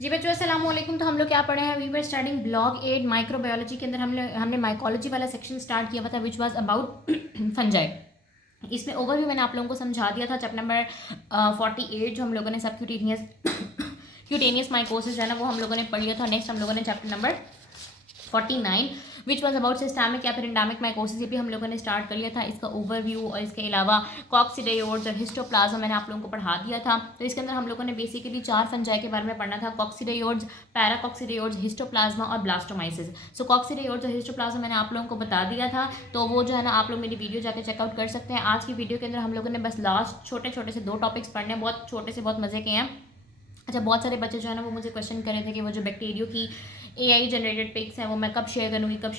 जी बच्चों अस्सलाम वालेकुम। तो हम लोग क्या पढ़े हैं, we were studying block 8 microbiology के अंदर हमने माइकोलॉजी वाला सेक्शन स्टार्ट किया हुआ था विच वाज अबाउट फंजाई। इसमें ओवरव्यू मैंने आप लोगों को समझा दिया था। चैप्टर नंबर 48 जो हम लोगों ने सब क्यूटेनियस माइकोसिस है ना, वो हम लोगों ने पढ़ लिया था। नेक्स्ट हम लोगों ने chapter number 49 which was about systemic या फिर एंडामिक माइकोसिस, ये भी हम लोगों ने स्टार्ट कर लिया था। इसका ओवरव्यू और इसके अलावा कॉक्सिडियोइड्स और हिस्टोप्लाज्मा मैंने आप लोगों को पढ़ा दिया था। तो इसके अंदर हम लोगों ने बेसिकली 4 फंजाई के बारे में पढ़ना था, कॉक्सिडियोइड्स, पैराकॉक्सिडियोइड्स, हिस्टोप्लाज्मा और ब्लास्टोमाइसिस। सो कॉक्सिडियोइड्स और हिस्टोप्लाज्मा मैंने आप लोगों को बता दिया था, तो वो जो है ना आप लोग मेरी वीडियो जाकर चेकआउट कर सकते हैं। आज की वीडियो के अंदर हम लोगों ने बस लास्ट छोटे छोटे से 2 टॉपिक्स पढ़ने हैं, बहुत छोटे से बहुत मजे के हैं। अच्छा, बहुत सारे बच्चे जो है ना वो मुझे क्वेश्चन कर रहे थे कि वो जो बैक्टीरियो की AI जनरेटेड पिक्स हैं वो मैं कब शेयर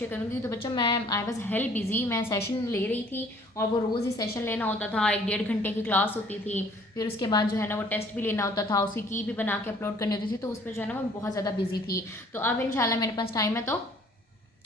करूँगी। तो बच्चों मैं आई वॉज हेल बिजी, मैं सेशन ले रही थी और वो रोज़ ही सेशन लेना होता था। 1-1.5 घंटे की क्लास होती थी, फिर उसके बाद जो है ना वो टेस्ट भी लेना होता था, उसी की भी बना के अपलोड करनी होती थी। तो उस पर जो है ना मैं बहुत ज़्यादा बिजी थी। तो अब इंशाल्लाह मेरे पास टाइम है, तो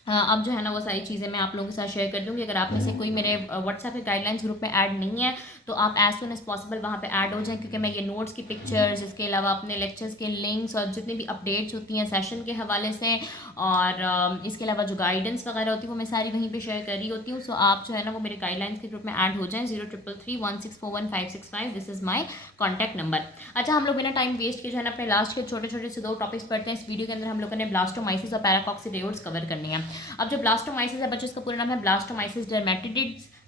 अब जो है ना वो सारी चीज़ें मैं आप लोगों के साथ शेयर कर दूँगी। अगर आप में से कोई मेरे व्हाट्सएप के गाइडलाइंस ग्रुप में ऐड नहीं है तो आप एज सुन एज पॉसिबल वहाँ पे ऐड हो जाएं, क्योंकि मैं ये नोट्स की पिक्चर्स, इसके अलावा अपने लेक्चर्स के लिंक्स और जितनी भी अपडेट्स होती हैं सेशन के हवाले से और इसके अलावा जो गाइडेंस वगैरह होती है वो मैं सारी वहीं पर शेयर कर रही होती हूँ। सो आप जो है ना वो मेरे गाइडलाइंस के ग्रुप में ऐड हो जाएँ। 033316415565 this is my contact number. अच्छा, हम लोग बिना टाइम वेस्ट के जो है ना अपने लास्ट के छोटे छोटे से 2 टॉपिक्स पढ़ते हैं। इस वीडियो के अंदर हम लोगों ने ब्लास्टोमाइसिस और पैराकॉक्सिडियोइड्स कवर करनी है। अब जो ब्लास्टोमाइसिस है बच्चों, इसका पूरा नाम है ब्लास्टोमाइसिस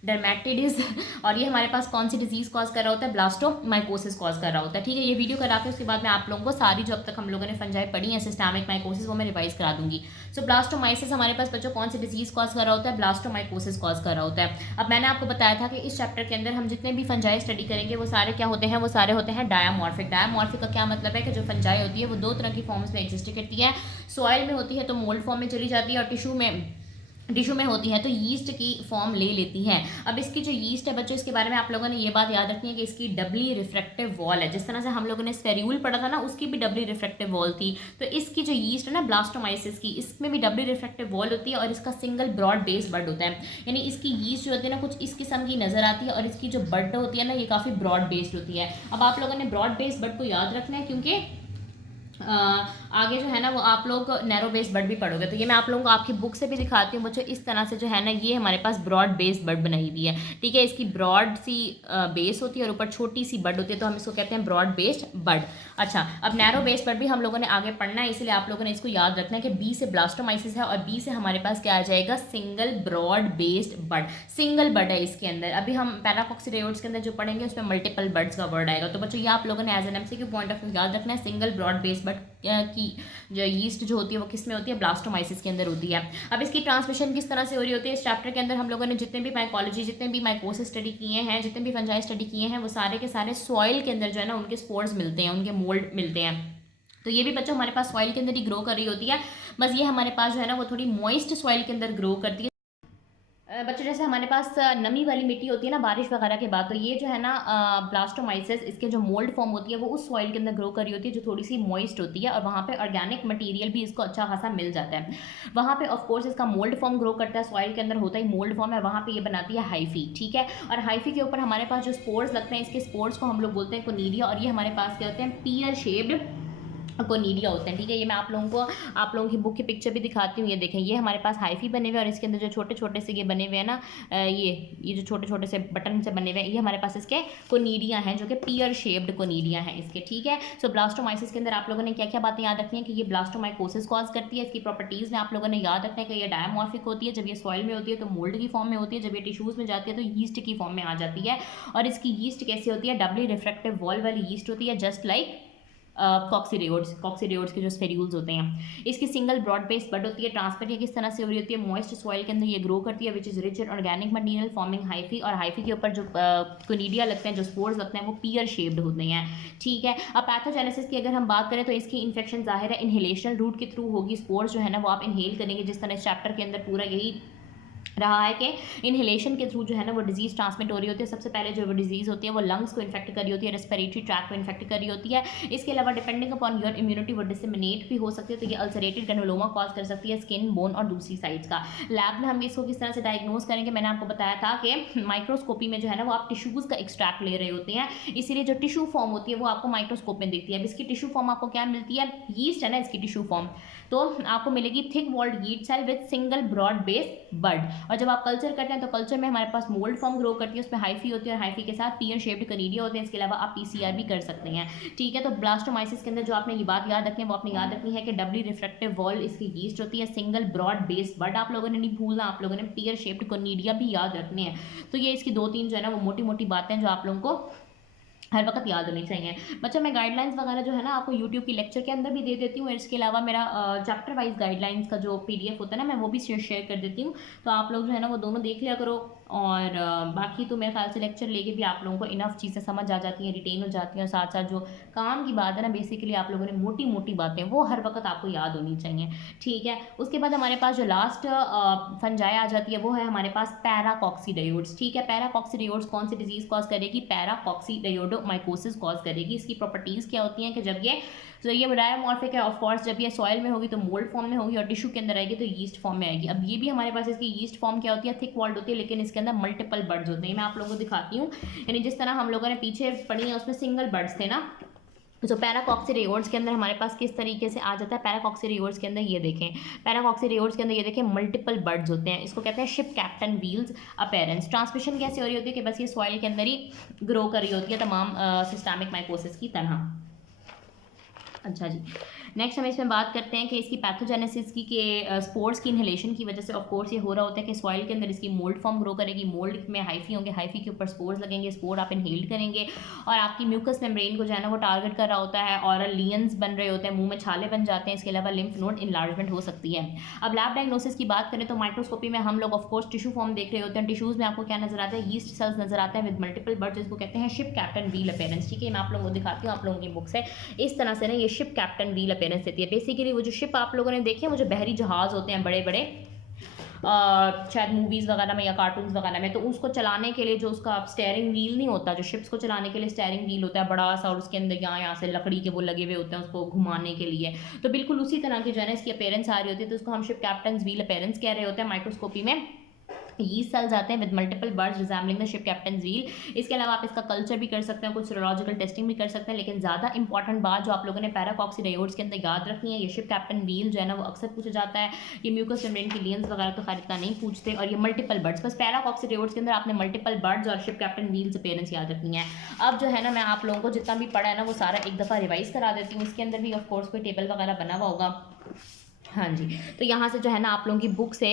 डर्मेटिडिस और ये हमारे पास कौन सी डिजीज कॉज कर रहा होता है, ब्लास्टोमाइकोसिस कॉज कर रहा होता है। ठीक है, ये वीडियो करा के उसके बाद मैं आप लोगों को सारी जो अब तक हम लोगों ने फंजाई पढ़ी है सिस्टमिक माइकोसिस वो मैं रिवाइज करा दूंगी। सो ब्लास्टोमाइसिस हमारे पास बच्चों कौन सी डिजीज कॉज कर रहा होता है, ब्लास्टोमाइकोसिस कॉज कर रहा होता है। अब मैंने आपको बताया था कि इस चैप्टर के अंदर हम जितने भी फंजाई स्टडी करेंगे वो सारे क्या होते हैं, वो सारे होते हैं डायामॉर्फिक। डायामॉर्फिक का क्या मतलब है कि जो फंजाई होती है वो 2 तरह की फॉर्म्स में एग्जिस्ट करती है। सॉइल में होती है तो मोल्ड फॉर्म में चली जाती है, और टिश्यू में होती है तो यीस्ट की फॉर्म ले लेती है। अब इसकी जो यीस्ट है बच्चों, इसके बारे में आप लोगों ने ये बात याद रखनी है कि इसकी डबली रिफ्रैक्टिव वॉल है। जिस तरह से हम लोगों ने स्फेर्यूल पढ़ा था ना, उसकी भी डबली रिफ्रैक्टिव वॉल थी। तो इसकी जो यीस्ट है ना ब्लास्टोमाइसिस की, इसमें भी डबली रिफ्रैक्टिव वॉल होती है और इसका सिंगल ब्रॉड बेस बड होता है। यानी इसकी यीस्ट जो होती है ना कुछ इस किस्म की नजर आती है और इसकी जो बड होती है ना ये काफ़ी ब्रॉड बेस्ड होती है। अब आप लोगों ने ब्रॉड बेस्ड बड को याद रखना है, क्योंकि आगे जो है ना वो आप लोग नैरो बेस बर्ड भी पढ़ोगे। तो ये मैं आप लोगों को आपकी बुक से भी दिखाती हूँ बच्चों। इस तरह से जो है ना ये हमारे पास ब्रॉड बेस बर्ड बनाई हुई है। ठीक है, इसकी ब्रॉड सी बेस होती है और ऊपर छोटी सी बर्ड होती है, तो हम इसको कहते हैं ब्रॉड बेस्ड बर्ड। अच्छा, अब नैरो बेस बर्ड भी हम लोगों ने आगे पढ़ना है, इसलिए आप लोगों ने इसको याद रखना है कि बी से ब्लास्टोमाइसिस है और बी से हमारे पास क्या आ जाएगा, single broad based bud. Single bud है इसके अंदर। अभी हम पैराकॉक्सिडियोइड्स के अंदर जो पढ़ेंगे उसमें मल्टीपल बर्ड्स का वर्ड आएगा। तो बच्चों ये आप लोगों ने as an MCQ point of view याद रखना है, सिंगल ब्रॉड बेस्ड बर्ड की जो यीस्ट जो होती है वो किस में होती है, ब्लास्टोमाइसिस के अंदर होती है। अब इसकी ट्रांसमिशन किस तरह से हो रही होती है, इस चैप्टर के अंदर हम लोगों ने जितने भी माइकोलॉजी, जितने भी माइकोसिस स्टडी किए हैं, जितने भी फंजाई स्टडी किए हैं, वो सारे के सारे सॉइल के अंदर जो है ना उनके स्पोर्स मिलते हैं, उनके मोल्ड मिलते हैं। तो ये भी बच्चों हमारे पास सॉइल के अंदर ही ग्रो कर रही होती है। बस ये हमारे पास जो है ना वो थोड़ी मॉइस्ट सॉइल के अंदर ग्रो करती है। बच्चों जैसे हमारे पास नमी वाली मिट्टी होती है ना बारिश वगैरह के बाद, तो ये जो है ना ब्लास्टोमाइसिस इसके जो मोल्ड फॉर्म होती है वो उस सॉइल के अंदर ग्रो करी होती है जो थोड़ी सी मॉइस्ट होती है, और वहाँ पे ऑर्गेनिक मटेरियल भी इसको अच्छा खासा मिल जाता है। वहाँ पे ऑफ कोर्स इसका मोल्ड फॉर्म ग्रो करता है, सॉइल के अंदर होता ही मोल्ड फॉर्म है, वहाँ पे ये बनाती है हाइफी। ठीक है, और हाइफी के ऊपर हमारे पास जो स्पोर्स लगते हैं, इसके स्पोर्स को हम लोग बोलते हैं कोनीडिया, और ये हमारे पास क्या होते हैं, पीयर शेप्ड कोनीडिया होते हैं। ठीक है, ये मैं आप लोगों की बुक की पिक्चर भी दिखाती हूँ। ये देखें, ये हमारे पास हाइफी बने हुए और इसके अंदर जो छोटे छोटे से ये बने हुए हैं ना, ये जो छोटे छोटे से बटन से बने हुए हैं, ये हमारे पास इसके कोनीडिया हैं जो कि पियर शेप्ड कोनीडिया हैं इसके। ठीक है, सो ब्लास्टोमाइसिस के अंदर आप लोगों ने क्या क्या बातें याद रखनी है कि ये ब्लास्टोमाइकोसिस कॉज करती है। इसकी प्रॉपर्टीज़ में आप लोगों ने याद रखना है कि ये डायमॉर्फिक होती है, जब ये सॉइल में होती है तो मोल्ड की फॉर्म में होती है, जब ये टिश्यूज़ में जाती है तो यीस्ट की फॉर्म में आ जाती है। और इसकी यीस्ट कैसी होती है, डबली रिफ्रैक्टिव वॉल वाली यीस्ट होती है, जस्ट लाइक कॉक्सिडियोइड्स के जो स्फेर्यूल्स होते हैं। इसकी सिंगल ब्रॉड बेस बड होती है। ट्रांसफर ये किस तरह से हो रही होती है, मॉइस्ट सॉइल के अंदर ये ग्रो करती है which is rich in organic material forming hyphae, और हाइफी के ऊपर जो कोनीडिया लगते हैं, जो स्पोर्स लगते हैं, वो पियर शेप्ड होते हैं। ठीक है, अब पैथोजेनेसिस की अगर हम बात करें तो इसकी इन्फेक्शन जाहिर है इनहेलेशनल रूट के थ्रू होगी। स्पोर्स जो है ना वो आप इनहेल करेंगे, जिस तरह इस चैप्टर के अंदर पूरा यही रहा है कि इनहेलेशन के थ्रू जो है ना वो डिजीज़ ट्रांसमिट हो रही होती है। सबसे पहले जो वो डिजीज़ होती है वो लंग्स को इन्फेक्ट कर रही होती है, रेस्पिरेटरी ट्रैक को इन्फेक्ट कर रही होती है। इसके अलावा डिपेंडिंग अपॉन योर इम्यूनिटी वो डिसेमिनेट भी हो सकती है, तो ये अल्सरेटेड ग्रेनुलोमा कॉज कर सकती है स्किन, बोन और दूसरी साइड्स का। लैब में हम इसको किस तरह से डायग्नोज करेंगे, मैंने आपको बताया था कि माइक्रोस्कोपी में जो है ना वो आप टिश्यूज़ का एक्सट्रैक्ट ले रहे होते हैं, इसीलिए जो टिश्यू फॉर्म होती है वो आपको माइक्रोस्कोप में दिखती है। अब इसकी टिश्यू फॉर्म आपको क्या मिलती है, यीस्ट है ना इसकी टिश्यू फॉर्म, तो आपको मिलेगी thick walled yeast cell with single broad base bud. और जब आप कल्चर करते हैं तो कल्चर में हमारे पास मोल्ड फॉर्म ग्रो करती है, उसमें हाइफी होती है और हाइफी के साथ पीयर शेप्ड कनीडिया होते हैं। इसके अलावा आप पीसीआर भी कर सकते हैं, ठीक है। तो ब्लास्टोमाइसिस के अंदर जो आपने ये बात याद रखनी है वो आपने याद रखनी है कि डबली रिफ्रैक्टिव वॉल इसकी यीस्ट होती है, सिंगल ब्रॉड बेस बड आप लोगों ने नहीं भूलना, आप लोगों ने पीयर शेप्ड कनीडिया भी याद रखनी है। तो ये इसकी 2-3 जो है ना वो मोटी मोटी बातें जो आप लोगों को हर वक्त याद होनी चाहिए। बच्चा मैं गाइडलाइंस वगैरह जो है ना आपको यूट्यूब की लेक्चर के अंदर भी दे देती हूँ, इसके अलावा मेरा चैप्टर वाइज गाइडलाइंस का जो पीडीएफ होता है ना मैं वो भी शेयर कर देती हूँ, तो आप लोग जो है ना वो दोनों देख लिया करो। और बाकी तो मेरे ख्याल से लेक्चर लेके भी आप लोगों को इनफ चीज़ें समझ आ जाती हैं, रिटेन हो जाती हैं, और साथ साथ जो काम की बात है ना बेसिकली आप लोगों ने मोटी मोटी बातें वो हर वक्त आपको याद होनी चाहिए, ठीक है। उसके बाद हमारे पास जो लास्ट फंजाई आ जाती है वो है हमारे पास पैराकॉक्सीडायोड्स, ठीक है। पैराकॉक्सीडायोड्स कौन सी डिजीज़ कॉज करेगी, पैराकॉक्सीडायोडोमाइकोसिस कॉज करेगी। इसकी प्रॉपर्टीज़ क्या होती हैं कि जब ये डायमॉर्फिक है, ऑफ कोर्स जब ये सॉइल में होगी तो मोल्ड फॉर्म में होगी, और टिश्यू के अंदर आएगी तो यीस्ट फॉर्म में आएगी। अब ये भी हमारे पास इसकी यीस्ट फॉर्म क्या होती है, थिक वॉल्ड होती है, लेकिन इसके अंदर मल्टीपल बर्ड्स होते हैं। मैं आप लोगों को दिखाती हूँ, यानी जिस तरह हम लोगों ने पीछे पढ़ी है उसमें सिंगल बर्ड्स थे ना, तो पैराकॉक्सीडायोड्स के अंदर हमारे पास किस तरीके से आ जाता है। पैराकॉक्सीडायोड्स के अंदर ये देखें, पैराकॉक्सीडायोड्स के अंदर ये देखें मल्टीपल बर्ड्स होते हैं, इसको कहते हैं ship captain wheels appearance. Transmission कैसे हो रही होती है कि बस ये सॉइल के अंदर ही ग्रो कर रही होती है तमाम सिस्टमिक माइकोसिस की तरह। अच्छा जी, नेक्स्ट हम इसमें बात करते हैं कि इसकी पैथोजेनेसिस की, कि स्पोर्स की इनहेलेशन की वजह से ऑफ कोर्स ये हो रहा होता है कि सॉइल के अंदर इसकी मोल्ड फॉर्म ग्रो करेगी, मोल्ड में हाइफी होंगे, हाइफी के ऊपर स्पोर्स लगेंगे, स्पोर आप इनहेल्ड करेंगे और आपकी म्यूकस मेम्ब्रेन को जो है ना वो टारगेट कर रहा होता है, ऑरल लियंस बन रहे होते हैं, मुंह में छाले बन जाते हैं। इसके अलावा लिम्फ नोड इनलार्जमेंट हो सकती है। अब लैब डायग्नोसिस की बात करें तो माइक्रोस्कोपी में हम लोग ऑफ कोर्स टिश्यू फॉर्म देख रहे होते हैं। टिश्यूज़ में आपको क्या नजर आता है, यीस्ट सेल्स नजर आता है विद मल्टीपल बर्ड्स, जिसको कहते हैं शिप कैप्टन व्हील अपीयरेंस, ठीक है। मैं आप लोगों को दिखाती हूँ, आप लोगों की बुक से इस तरह से ना ये शिप कैप्टन व्हील अपीयरेंस देती है। बेसिकली वो जो शिप आप लोगों ने देखी है, वो जो बहरी जहाज़ होते हैं बड़े बड़े, शायद मूवीज़ वगैरह में या कार्टून्स वगैरह में, तो उसको चलाने के लिए जो उसका स्टेयरिंग व्हील नहीं होता, जो शिप्स को चलाने के लिए स्टेयरिंग व्हील होता है बड़ा सा, और उसके अंदर यहाँ से लकड़ी के वो लगे हुए होते हैं उसको घुमाने के लिए, तो बिल्कुल उसी तरह की जो है ना इसकी अपीयरेंस आ रही होती है, तो उसको हम शिप कैप्टन व्हील अपीयरेंस कह रहे होते हैं। माइक्रोस्कोपी में यीस्ट सेल्स आते हैं with multiple birds resembling the ship captain wheel. इसके अलावा आप इसका कल्चर भी कर सकते हैं, कुछ सीरोलॉजिकल टेस्टिंग भी कर सकते हैं, लेकिन ज़्यादा इंपॉर्टेंट बात जो आप लोगों ने पैराकॉक्सीडायोड्स के अंदर याद रखनी है, ये शिप कैप्टन व्हील जो है ना वो अक्सर पूछा जाता है। ये म्यूकस मेम्ब्रेन की लियंस वगैरह तो खैर इतना नहीं पूछते, और ये मल्टीपल बर्ड्स, बस पैराकॉक्सीडायोड्स के अंदर आपने मल्टीपल बर्ड्स और शिप कैप्टन व्हील्स अपीयरेंस याद रखनी है। अब जो है ना मैं आप लोगों को जितना भी पढ़ा है ना वो सारा एक दफ़ा रिवाइज करा देती हूँ। इसके अंदर भी ऑफ कोर्स कोई टेबल वगैरह बना हुआ होगा, हाँ जी। तो यहाँ से जो है ना आप लोगों की बुक से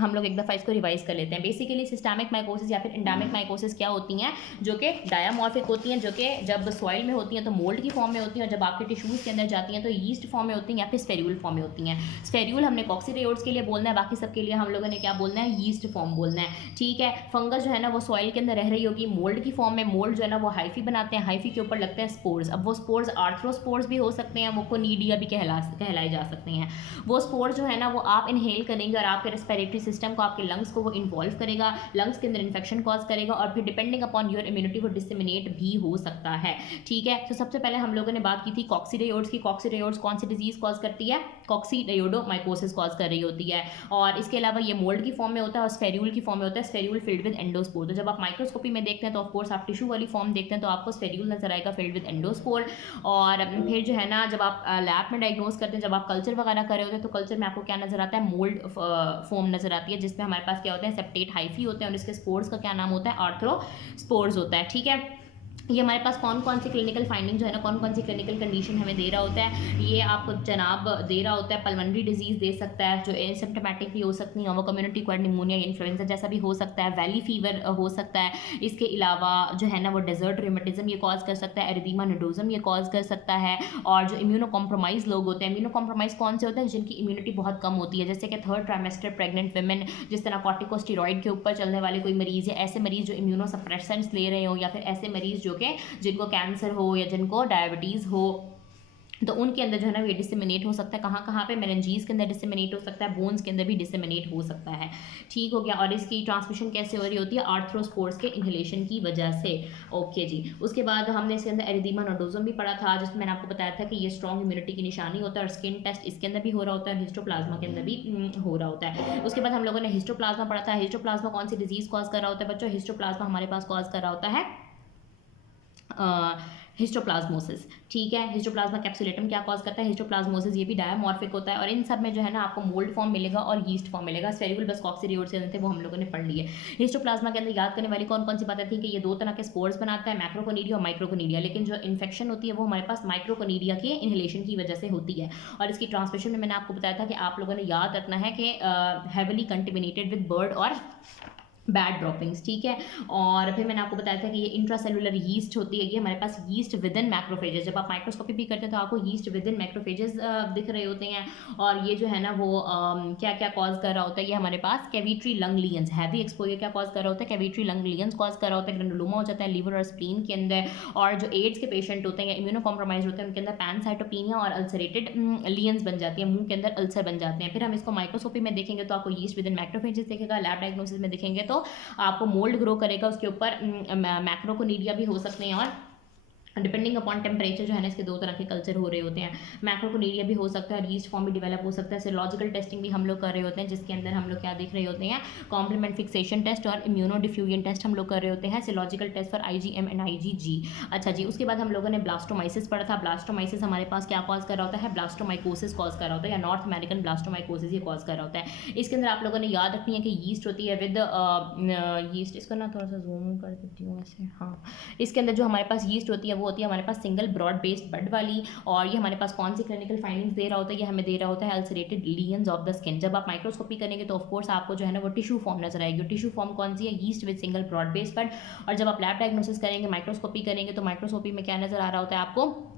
हम लोग एक दफ़ा इसको रिवाइज कर लेते हैं। बेसिकली सिस्टमिक माइकोसिस या फिर एंडेमिक माइकोसिस क्या होती हैं, जो कि डायमॉर्फिक होती हैं, जो कि जब सॉइल में होती हैं तो मोल्ड की फॉर्म में होती हैं, और जब आपके टिश्यूज़ के अंदर जाती हैं तो यीस्ट फॉर्म में होती हैं या फिर स्फेर्यूल फॉर्म में होती हैं। स्फेर्यूल हमने कॉक्सीडायोड्स के लिए बोलना है, बाकी सबके लिए हम लोगों ने क्या बोलना है, यीस्ट फॉर्म बोलना है, ठीक है। फंगस जो है ना वो सॉइल के अंदर रह रही होगी मोल्ड की फॉर्म में, मोल्ड जो है ना वो हाइफी बनाते हैं, हाइफी के ऊपर लगते हैं स्पोर्स। अब वो स्पोर्स आर्थ्रोस्पोर्स भी हो सकते हैं, वो कोनीडिया भी कहलाए जा सकते हैं। वो स्पोर्स जो है ना वो आप इनहेल करेंगे और आपके रेस्पिरेटरी सिस्टम को, आपके लंग्स को वो इन्वॉल्व करेगा, लंग्स के अंदर इन्फेक्शन कॉज करेगा, और फिर डिपेंडिंग अपॉन योर इम्यूनिटी वो डिसेमिनेट भी हो सकता है, ठीक है। तो सबसे पहले हम लोगों ने बात की थी कॉक्सीडायोड्स की। कॉक्सीडायोड्स कौन सी डिजीज कॉज करती है, कॉक्सीडायोडोमाइकोसिस कॉज कर रही होती है, और इसके अलावा ये मोल्ड की फॉर्म में होता है और स्फेर्यूल की फॉर्म में होता है, स्फेर्यूल फिल्ड विद एंडोस्पोर। तो जब आप माइक्रोस्कोपी में देखते हैं तो ऑफकोर्स आप टिश्यू वाली फॉर्म देखते हैं तो आपको स्फेर्यूल नजर आएगा फिल्ड विद एंडोस्पोर। और फिर जो है ना जब आप लैब में डायग्नोज करते हैं, जब आप कल्चर वगैरह कर रहे होते हैं तो कल्चर में आपको क्या नजर आता है, मोल्ड फॉर्म नजर आती है, जिसमें हमारे पास क्या होता है, सेप्टेट हाइफी होते हैं, और इसके स्पोर्स का क्या नाम होता है, आर्थ्रोस्पोर्स होता है, ठीक है। ये हमारे पास कौन कौन सी क्लिनिकल फाइंडिंग जो है ना, कौन कौन सी क्लिनिकल कंडीशन हमें दे रहा होता है, ये आपको जनाब दे रहा होता है। पल्मोनरी डिजीज़ दे सकता है जो एसिम्प्टोमेटिक भी हो सकती है, वो कम्युनिटी क्वाड निमोनिया, इन्फ्लुएंजा जैसा भी हो सकता है, वैली फीवर हो सकता है। इसके अलावा जो है ना वो डेजर्ट रिमेटिज्म ये कॉज कर सकता है, एरिदीमा नोडोजम ये कॉज कर सकता है। और जो इम्यूनो कॉम्प्रोमाइज लोग होते हैं, इम्यूनो कॉम्प्रोमाइज कौन से होते हैं, जिनकी इम्यूनिटी बहुत कम होती है, जैसे कि थर्ड ट्राइमेस्टर प्रेग्नेंट वुमेन, जिस तरह कॉर्टिकोस्टेरॉइड के ऊपर चलने वाले कोई मरीज़, या ऐसे मरीज़ जो इम्यूनो सप्रेसेंट्स ले रहे हो, या फिर ऐसे मरीज़ जो कि जिनको कैंसर हो या जिनको डायबिटीज़ हो, तो उनके अंदर जो है ना ये डिसेमिनेट हो सकता है, कहाँ कहाँ पे, मेरेंजीज के अंदर डिसेमिनेट हो सकता है, बोन्स के अंदर भी डिसेमिनेट हो सकता है। ठीक हो गया। और इसकी ट्रांसमिशन कैसे हो रही होती है? आर्थ्रोस्पोर्स के इनहेलेशन की वजह से। ओके जी। उसके बाद हमने इसके अंदर एरिथीमा नोडोजम भी पढ़ा था, जिसमें मैंने आपको बताया था कि ये स्ट्रॉन्ग इम्यूनिटी की निशानी होता है, और स्किन टेस्ट इसके अंदर भी हो रहा होता है, हिस्टोप्लाज्मा के अंदर भी हो रहा होता है। उसके बाद हम लोगों ने हिस्टोप्लाज्मा पढ़ा था। हिस्टोप्लाज्मा कौन सी डिजीज कॉज कर रहा होता है बच्चों? हिस्टोप्लाज्मा हमारे पास कॉज कर रहा होता है हिस्टोप्लाज्मोसिस। ठीक है। हिस्टोप्लाज्मा कैप्सुलेटम क्या कॉज करता है? हिस्टोप्लाज्मोसिस। ये भी डायमॉर्फिक होता है, और इन सब में जो है ना आपको मोल्ड फॉर्म मिलेगा और यीस्ट फॉर्म मिलेगा। स्फेरिकल बस कॉक्सीडियोइड्स के अंदर थे, वो हम लोगों ने पढ़ लिए। हिस्टोप्लाज्मा के अंदर याद करने वाली कौन कौन सी बातें थी कि ये 2 तरह के स्पोर्स बनाता है, मैक्रोकोनीडिया और माइक्रोकोनीडिया। लेकिन जो इन्फेक्शन होती है वो हमारे पास माइक्रोकोनीडिया के इनहेलेशन की वजह से होती है। और इसकी ट्रांसमिशन में मैंने आपको बताया था कि आप लोगों ने याद रखना है कि हैविली कंटेमिनेटेड विद बर्ड और बैड ड्रॉपिंग्स। ठीक है। और फिर मैंने आपको बताया था कि ये इंट्रासेलुलर यीस्ट होती है, ये हमारे पास यीस्ट विद इन मैक्रोफेजेस। जब आप माइक्रोस्कोपी भी करते हैं तो आपको यीस्ट विद इन मैक्रोफेजेस दिख रहे होते हैं। और ये जो है ना वो क्या क्या कॉज कर रहा होता है? ये हमारे पास कैविट्री लंग लीजन्स, हैवी एक्सपोजर क्या कॉज कर रहा होता है? कैविट्री लंग लीजन्स कॉज कर रहा होता है। ग्रेनुलोमा हो जाता है लीवर और स्प्लीन के अंदर। और जो एड्स के पेशेंट होते हैं या इम्यूनो कॉम्प्रोमाइज होते हैं उनके अंदर पैनसाइटोपिनिया और अल्सरेटेड लीजन्स बन जाती है, मुंह के अंदर अल्सर बन जाते हैं। फिर हम इसको माइक्रोस्कोपी में देखेंगे तो आपको यीस्ट विद इन मैक्रोफेजेस दिखेगा। लैब डायग्नोसिस में देखेंगे तो आपको मोल्ड ग्रो करेगा, उसके ऊपर मैक्रोकोनीडिया भी हो सकते हैं। और डिपेंडिंग अपॉन टेम्परेचर जो है ना इसके 2 तरह के कल्चर हो रहे होते हैं। मैक्रोकोनीडिया भी हो सकता है, यीस्ट फॉर्म भी डेवलप हो सकता है। सीरोलॉजिकल टेस्टिंग भी हम लोग कर रहे होते हैं, जिसके अंदर हम लोग क्या देख रहे होते हैं? कॉम्प्लीमेंट फिक्सेशन टेस्ट और इम्यूनो डिफ्यूजन टेस्ट हम लोग कर रहे होते हैं। Serological test for IgM and IgG। अच्छा जी। उसके बाद हम लोगों ने ब्लास्टोमाइसिस पढ़ा था। ब्लास्टोमाइसिस हमारे पास क्या कॉज कर रहा होता है? ब्लास्टोमाइकोसिस कॉज कर रहा होता है, या नॉर्थ अमेरिकन ब्लास्टोमाइकोसिस ये कॉज कर रहा होता है। इसके अंदर आप लोगों ने याद रखनी है कि यीस्ट होती है विद यीस्ट, इसको ना थोड़ा सा जूम कर देती हूँ ऐसे। हाँ, इसके अंदर जो हमारे पास यीस्ट होती है वो होती है हमारे पास सिंगल ब्रॉड बेस्ड बड वाली। और ये हमारे पास कौन सी क्लिनिकल फाइंडिंग्स दे रहा होता है? ये हमें दे रहा होता है ulcerated lesions of the skin. जब आप माइक्रोस्कोपी करेंगे तो ऑफकोर्स आपको जो है ना वो टिश्यू फॉर्म नजर आएगी। टिश्यू फॉर्म कौन सी है? Yeast with single broad based bud. और जब आप लैब डायग्नोसिस करेंगे, माइक्रोस्कोपी करेंगे, तो माइक्रोस्कोपी में क्या नजर आ रहा होता है आपको?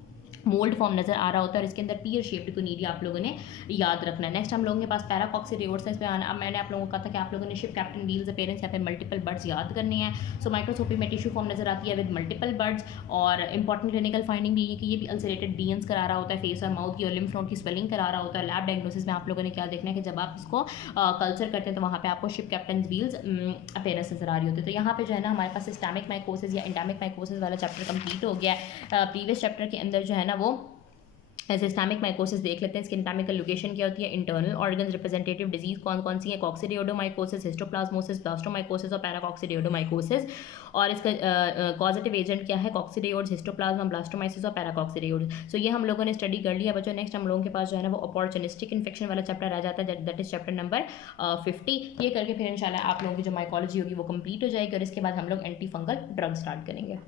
मोल्ड फॉर्म नजर आ रहा होता है, और इसके अंदर पियर शेप्ड कोनीडिया आप लोगों ने याद रखना है। नेक्स्ट हम लोगों के पास पैराकॉक्सीडियोइड्स है। इसमें अब मैंने आप लोगों को कहा था कि आप लोगों ने शिप कैप्टन व्हील्स अपीयरेंस या फिर मल्टीपल बर्ड्स याद करने हैं। सो माइक्रोस्कोपी में टिश्यू फॉर्म नजर आती है विद मल्टीपल बर्ड्स। और इंपॉर्टेंट क्लिनिकल फाइंडिंग भी है कि ये भी अल्सरेटेड लीजन्स करा रहा होता है, फेस और माउथ की और लिम्फ नोड की स्वेलिंग करा रहा होता है। लैब डायग्नोसिस में आप लोगों ने क्या देखना है कि जब आप इसको कल्चर करते हैं तो वहाँ पे आपको शिप कैप्टन व्हील्स अपीयरेंस नजर आ रही होती है। तो यहाँ पे जो है ना हमारे पास सिस्टेमिक माइकोसिस या एंडेमिक माइकोसिस वाला चैप्टर कंप्लीट हो गया है। प्रीवियस चैप्टर के अंदर जो है ना वो सिस्टेमिक माइकोसिस देख लेते हैं। इसकी एनाटॉमिकल लोकेशन क्या होती है? Internal organs. रिप्रेजेंटेटिव डिजीज कौन कौन सी है? कॉक्सीडियोडोमाइकोसिस, हिस्टोप्लाज्मोसिस, ब्लास्टोमाइकोसिस और पैराकॉक्सीडियोडोमाइकोसिस। और इसका कॉजेटिव एजेंट क्या है? कॉक्सीडियोड्स, हिस्टोप्लाज्मा, ब्लास्टोमाइसिस और पैराकॉक्सीडियोड्स। सो ये हम लोगों ने स्टडी कर लिया बच्चों। नेक्स्ट हम लोगों के पास जो है ना वो अपॉर्चुनिस्टिक इन्फेक्शन वाला चैप्टर आ जाता है, दैट इज चैप्टर नंबर 50। ये करके फिर इंशाल्लाह आप लोगों की जो माइकोलॉजी होगी वो कंप्लीट हो जाएगी, और इसके बाद हम लोग एंटी फंगल ड्रग स्टार्ट करेंगे।